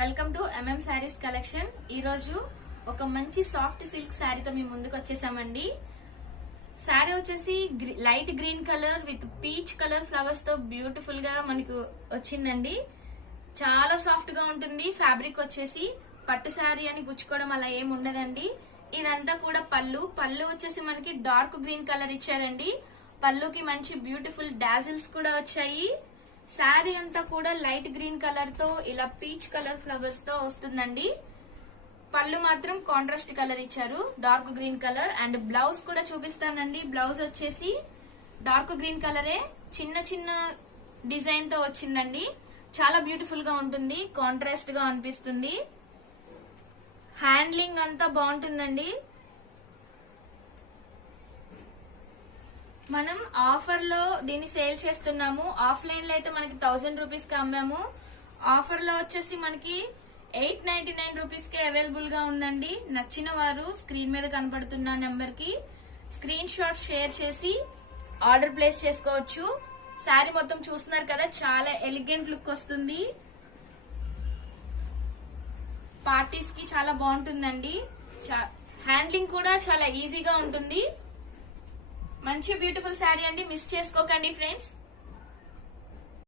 Welcome to saris collection. ఈ రోజు ఒక మంచి సాఫ్ట్ సిల్క్ శారీతో మీ ముందుకు వచ్చేసామండి. శారీ వచ్చేసి light green colour with peach colour flowers తో బ్యూటిఫుల్ గా మనకు వచ్చిందండి. చాలా సాఫ్ట్ గా ఉంటుంది. ఫ్యాబ్రిక్ వచ్చేసి పట్టు శారీ అని గుచ్చుకోవడం అలా ఏమి ఉండదండి. ఇదంతా కూడా పళ్ళు వచ్చేసి మనకి డార్క్ గ్రీన్ కలర్ ఇచ్చారండి. పళ్ళుకి మంచి బ్యూటిఫుల్ డాజిల్స్ కూడా వచ్చాయి. శారీ అంతా కూడా లైట్ గ్రీన్ కలర్ తో ఇలా పీచ్ కలర్ ఫ్లవర్స్ తో వస్తుందండి. పళ్ళు మాత్రం కాంట్రాస్ట్ కలర్ ఇచ్చారు, dark green colour. And blouse కూడా చూపిస్తానండి. బ్లౌజ్ వచ్చేసి డార్క్ గ్రీన్ కలరే చిన్న చిన్న డిజైన్ తో వచ్చిందండి. చాలా బ్యూటిఫుల్ గా ఉంటుంది, కాంట్రాస్ట్ గా అనిపిస్తుంది. హ్యాండ్లింగ్ అంతా బాగుంటుందండి. మనం ఆఫర్ లో దీన్ని సేల్ చేస్తున్నాము. ఆఫ్లైన్ లో అయితే మనకి 1000 రూపీస్ కి అమ్మాము. ఆఫర్ లో వచ్చేసి మనకి 899 రూపీస్ కి అవైలబుల్ గా ఉందండి. నచ్చిన వారు స్క్రీన్ మీద కనపడుతున్న నెంబర్ కి స్క్రీన్ షాట్ షేర్ చేసి ఆర్డర్ ప్లేస్ చేసుకోవచ్చు. శారీ మొత్తం చూస్తున్నారు కదా, చాలా ఎలిగెంట్ లుక్ వస్తుంది. పార్టీస్ కి చాలా బాగుంటుందండి. హ్యాండ్లింగ్ కూడా చాలా ఈజీగా ఉంటుంది. మంచి బ్యూటిఫుల్ శారీ అండి, మిస్ చేసుకోకండి ఫ్రెండ్స్.